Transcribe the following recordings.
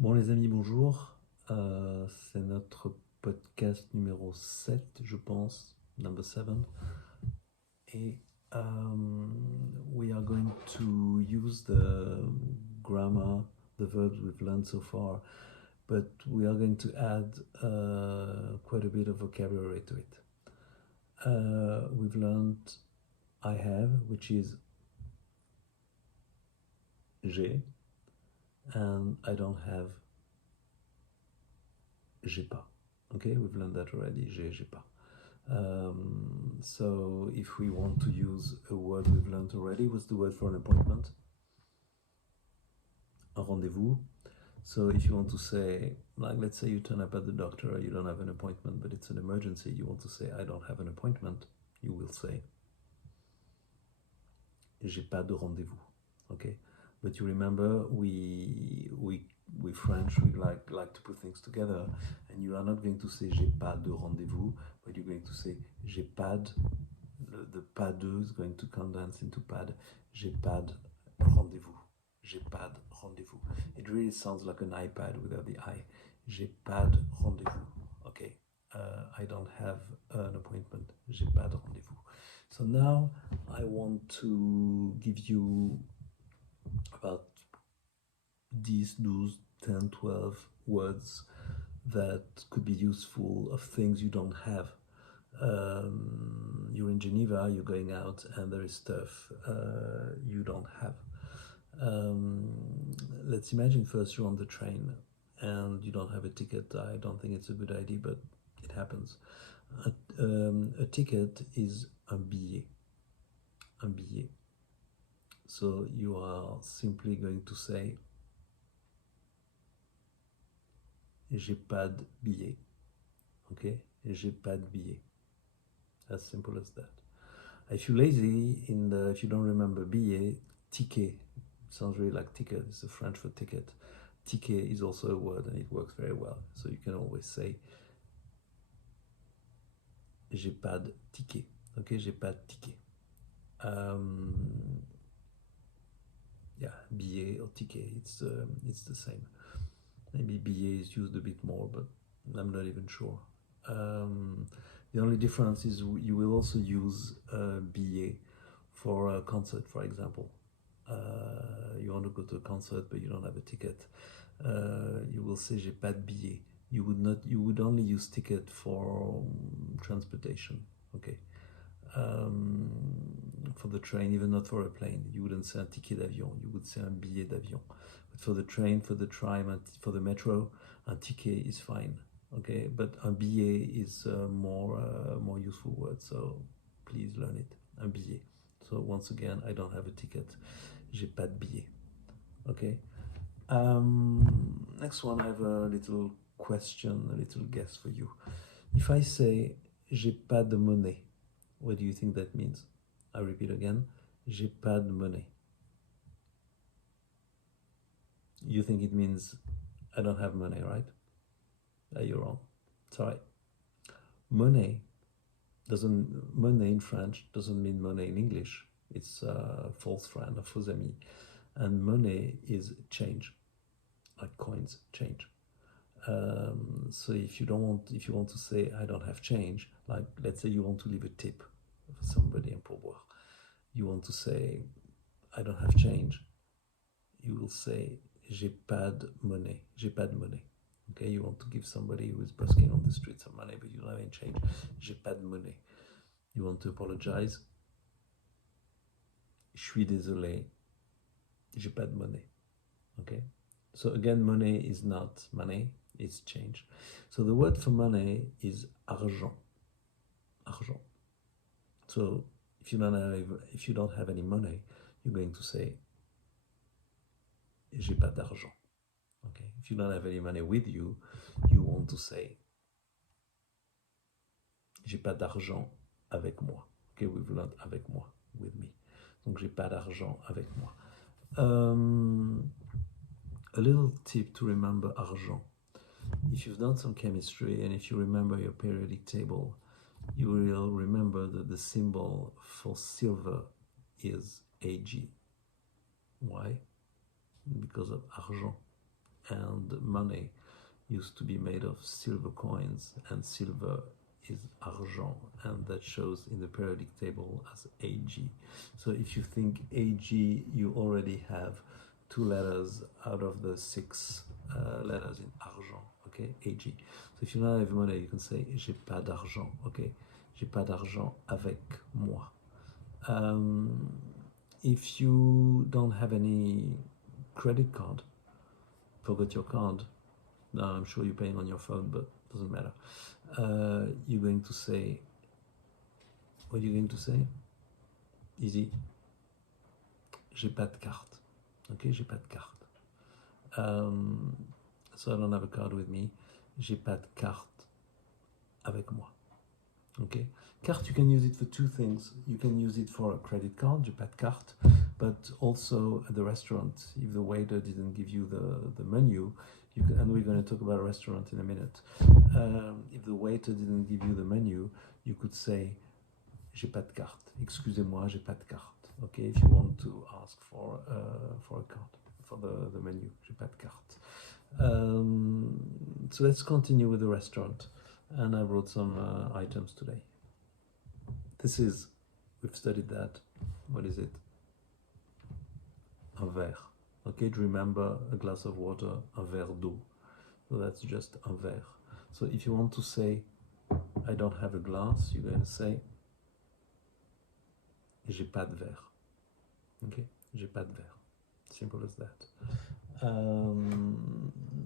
Bon les amis, bonjour. C'est notre podcast numéro 7, je pense, number 7. Et we are going to use the grammar, the verbs we've learned so far, but we are going to add quite a bit of vocabulary to it. We've learned I have, which is j'ai, and I don't have, j'ai pas. Okay, we've learned that already, j'ai pas. So if we want to use a word we've learned already, what's the word for an appointment? Un rendezvous. So if you want to say, like let's say you turn up at the doctor, you don't have an appointment, but it's an emergency, you want to say I don't have an appointment, you will say j'ai pas de rendezvous. Okay, but you remember we French, we like to put things together, and you are not going to say j'ai pas de rendezvous, but you're going to say j'ai pas de. The pas de is going to condense into pad. J'ai pas de rendezvous. J'ai pas de rendezvous. It really sounds like an iPad without the I. J'ai pas de rendezvous. Okay. I don't have an appointment. J'ai pas de rendezvous. So now I want to give you about those 10, 12 words that could be useful of things you don't have. You're in Geneva, you're going out, and there is stuff you don't have. Let's imagine first you're on the train and you don't have a ticket. I don't think it's a good idea, but it happens. A ticket is un billet. Un billet. So you are simply going to say j'ai pas de billet. Okay? J'ai pas de billet. As simple as that. If you're lazy, if you don't remember billet, ticket sounds really like ticket. It's the French for ticket. Ticket is also a word and it works very well. So you can always say j'ai pas de ticket. Okay, j'ai pas de ticket. Yeah, billet or ticket, it's the same. Maybe billet is used a bit more, but I'm not even sure. The only difference is you will also use billet for a concert, for example. You want to go to a concert but you don't have a ticket. You will say j'ai pas de billet. You would only use ticket for transportation. Okay. For the train, even not for a plane, you wouldn't say un ticket d'avion, you would say un billet d'avion. But for the train, for the tram, for the metro, un ticket is fine. Okay, but un billet is more useful word, so please learn it. Un billet. So once again, I don't have a ticket. J'ai pas de billet. Okay. Next one, I have a little question, a little guess for you. If I say j'ai pas de monnaie, what do you think that means? I repeat again, j'ai pas de monnaie. You think it means I don't have money, right? You're wrong. Sorry. Money in French doesn't mean money in English. It's a false friend, a faux ami. And money is change, like coins, change. So if you want to say I don't have change, like let's say you want to leave a tip for somebody in pourboire, you want to say I don't have change, you will say j'ai pas de monnaie, j'ai pas de monnaie. Okay, you want to give somebody who is busking on the street some money, but you don't have any change, j'ai pas de monnaie. You want to apologize, je suis désolé, j'ai pas de monnaie. Okay, so again, money is not money, it's change. So the word for money is argent. Argent. So if you don't have any money, you're going to say j'ai pas d'argent. Okay. If you don't have any money with you, you want to say j'ai pas d'argent avec moi. Okay, we've learned avec moi, with me. Donc j'ai pas d'argent avec moi. A little tip to remember argent. If you've done some chemistry and if you remember your periodic table, you will remember that the symbol for silver is Ag. Why? Because of argent. and money used to be made of silver coins, and silver is argent, and that shows in the periodic table as Ag. So if you think Ag, you already have 2 letters out of the 6 letters in argent, okay, Ag. So if you don't have money, you can say j'ai pas d'argent, okay, j'ai pas d'argent avec moi. If you don't have any credit card, forgot your card, now I'm sure you're paying on your phone, but doesn't matter. You're going to say, what are you going to say? Easy. J'ai pas de carte. Okay, j'ai pas de carte. So I don't have a card with me. J'ai pas de carte avec moi. Okay, carte, you can use it for 2 things. You can use it for a credit card, j'ai pas de carte, but also at the restaurant, if the waiter didn't give you the menu, you can, and we're going to talk about a restaurant in a minute. If the waiter didn't give you the menu, you could say j'ai pas de carte. Excusez-moi, j'ai pas de carte. Okay, if you want to ask for a card, for the menu, j'ai pas de carte. So let's continue with the restaurant. And I brought some items today. This is, we've studied that. What is it? Un verre. Okay, do you remember a glass of water, un verre d'eau? So that's just un verre. So if you want to say, I don't have a glass, you're going to say, j'ai pas de verre. Okay, j'ai pas de verre. Simple as that.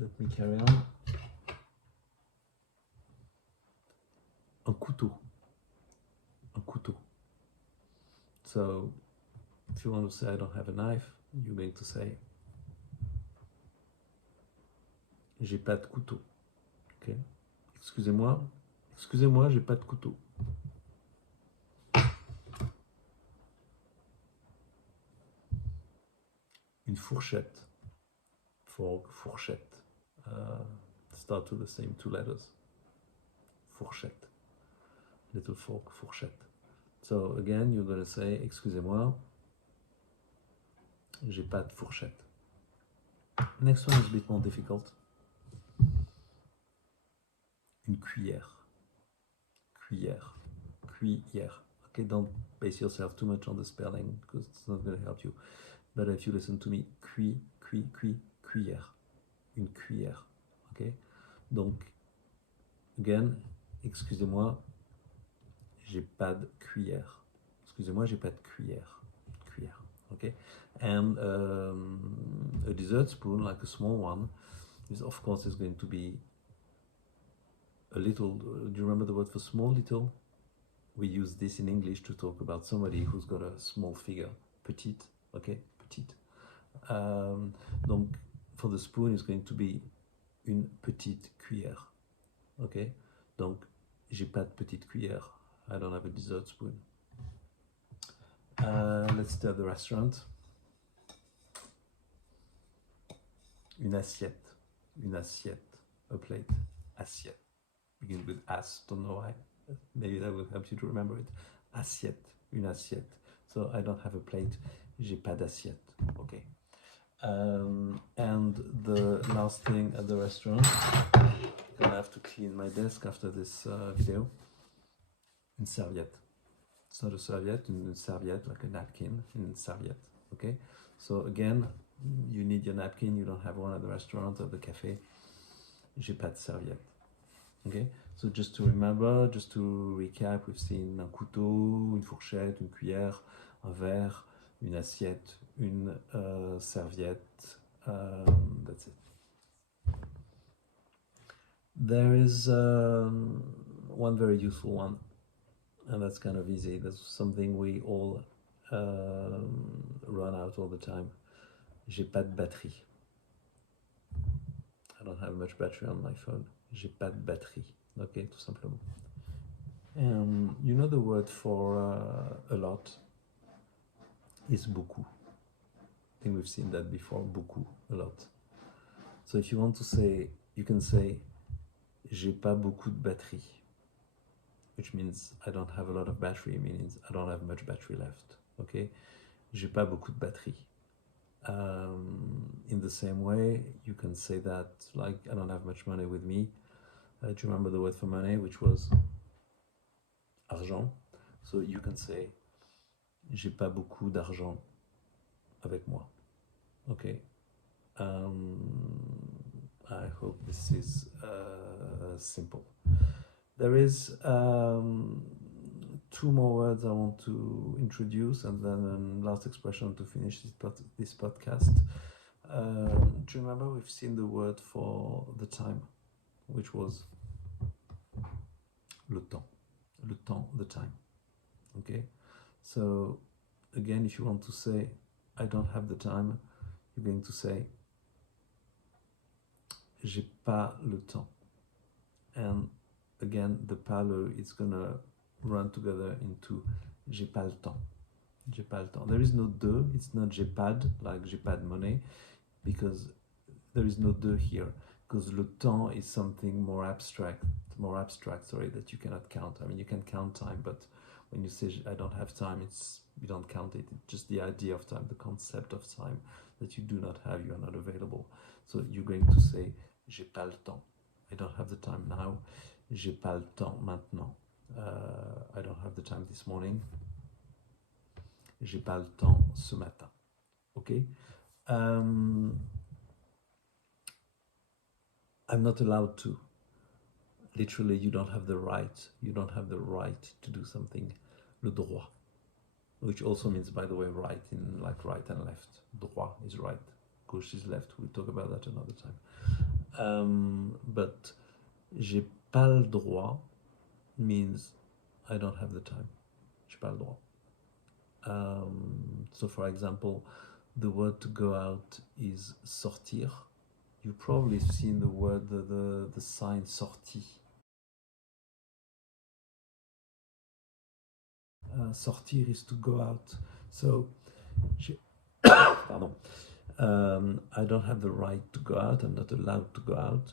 Let me carry on. Un couteau. Un couteau. So if you want to say I don't have a knife, you're going to say j'ai pas de couteau. Okay? Excusez-moi, j'ai pas de couteau. Une fourchette. Fork, fourchette. Start with the same 2 letters. Fourchette. Little fork, fourchette. So again, you're going to say, excusez-moi, j'ai pas de fourchette. Next one is a bit more difficult. Une cuillère. Cuillère. Cuillère. Okay, don't base yourself too much on the spelling because it's not going to help you. But if you listen to me, cuillère. Une cuillère. Okay? Donc, again, excusez-moi, j'ai pas de cuillère. Excusez-moi, j'ai pas de cuillère. Cuillère. Okay? And a dessert spoon, like a small one, is of course is going to be a little. Do you remember the word for small? Little. We use this in English to talk about somebody who's got a small figure. Petite. Okay, petite. Donc, for the spoon, it's going to be une petite cuillère. Okay. Donc, j'ai pas de petite cuillère. I don't have a dessert spoon. Let's start the restaurant. Une assiette. Une assiette. A plate. Assiette. Begin with as. Don't know why. Maybe that will help you to remember it. Assiette. Une assiette. So I don't have a plate. J'ai pas d'assiette. Okay. And the last thing at the restaurant, I'm gonna have to clean my desk after this video. Une serviette. It's not a serviette, une serviette, like a napkin, une serviette. Okay? So again, you need your napkin, you don't have one at the restaurant or the cafe. J'ai pas de serviette. Okay? So just to remember, just to recap, we've seen un couteau, une fourchette, une cuillère, un verre, une assiette, une serviette. That's it. There is one very useful one, and that's kind of easy. That's something we all run out all the time. J'ai pas de batterie. I don't have much battery on my phone. J'ai pas de batterie. Okay, tout simplement. You know the word for a lot is beaucoup. I think we've seen that before, beaucoup, a lot. So if you want to say, you can say, j'ai pas beaucoup de batterie, which means I don't have a lot of battery, meaning I don't have much battery left, okay? J'ai pas beaucoup de batterie. In the same way, you can say that, like, I don't have much money with me. Do you remember the word for money, which was argent? So you can say, j'ai pas beaucoup d'argent avec moi. Okay. I hope this is simple. There is two more words I want to introduce, and then a last expression to finish this podcast. Do you remember we've seen the word for the time, which was le temps, the time. Okay, so again, if you want to say I don't have the time, you're going to say j'ai pas le temps. And again, the pas le is gonna run together into j'ai pas le temps. J'ai pas le temps. There is no de, it's not j'ai pas de, like j'ai pas de money, because there is no de here, because le temps is something more abstract, that you cannot count. I mean, you can count time, but when you say I don't have time, you don't count it. It's just the idea of time, the concept of time that you do not have, you are not available. So you're going to say j'ai pas le temps. I don't have the time now. J'ai pas le temps maintenant. I don't have the time this morning. J'ai pas le temps ce matin. Okay? I'm not allowed to. Literally, you don't have the right. You don't have the right to do something. Le droit, which also means, by the way, right in like right and left. Droit is right, gauche is left. We'll talk about that another time. But j'ai pas le droit means I don't have the time. J'ai pas le droit. So, for example, the word to go out is sortir. You've probably seen the word, the sign sortie. Sortir is to go out. So, pardon. I don't have the right to go out. I'm not allowed to go out.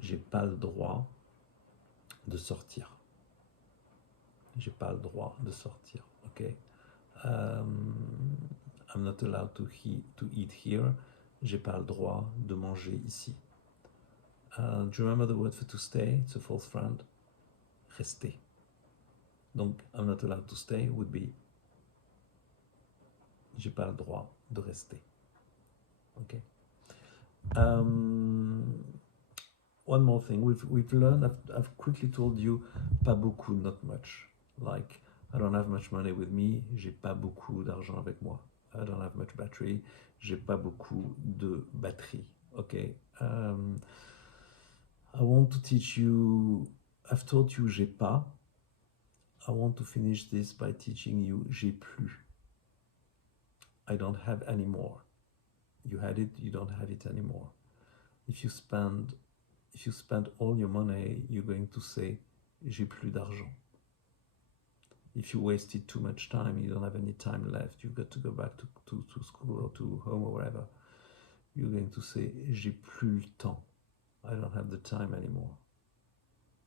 J'ai pas le droit de sortir. J'ai pas le droit de sortir. Okay. I'm not allowed to eat here. J'ai pas le droit de manger ici. Do you remember the word for to stay? It's a false friend. Rester. Donc, I'm not allowed to stay would be j'ai pas le droit de rester. Okay. One more thing we've learned. I've quickly told you pas beaucoup, not much. Like I don't have much money with me. J'ai pas beaucoup d'argent avec moi. I don't have much battery. J'ai pas beaucoup de batterie. Okay. I want to teach you. I've taught you j'ai pas. I want to finish this by teaching you j'ai plus. I don't have any more. You had it, you don't have it anymore. If you spend all your money, you're going to say j'ai plus d'argent. If you wasted too much time, you don't have any time left, you've got to go back to school or to home or wherever, you're going to say j'ai plus le temps. I don't have the time anymore.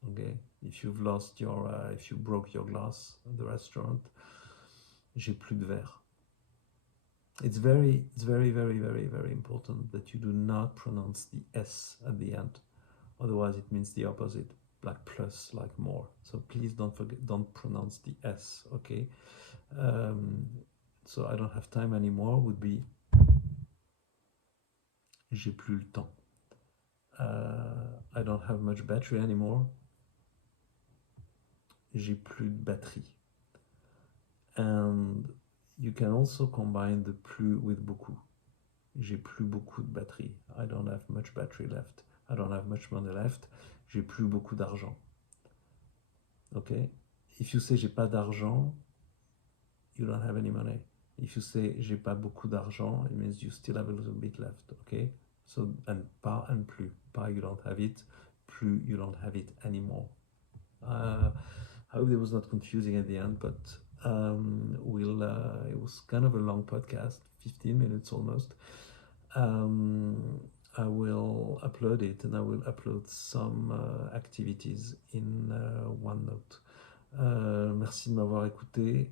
Okay? If you've lost if you broke your glass at the restaurant, j'ai plus de verre. It's very, very, very important that you do not pronounce the S at the end. Otherwise, it means the opposite, like plus, like more. So please don't pronounce the S, okay? So I don't have time anymore would be j'ai plus le temps. I don't have much battery anymore. J'ai plus de batterie. And you can also combine the plus with beaucoup. J'ai plus beaucoup de batterie. I don't have much battery left. I don't have much money left. J'ai plus beaucoup d'argent. Okay? If you say j'ai pas d'argent, you don't have any money. If you say j'ai pas beaucoup d'argent, it means you still have a little bit left. Okay? So, and pas and plus. Pas, you don't have it. Plus, you don't have it anymore. I hope it was not confusing at the end, but it was kind of a long podcast, 15 minutes almost. I will upload it, and I will upload some activities in OneNote. Merci de m'avoir écouté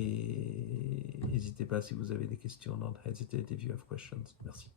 Et n'hésitez pas si vous avez des questions. Don't hesitate if you have questions. Merci.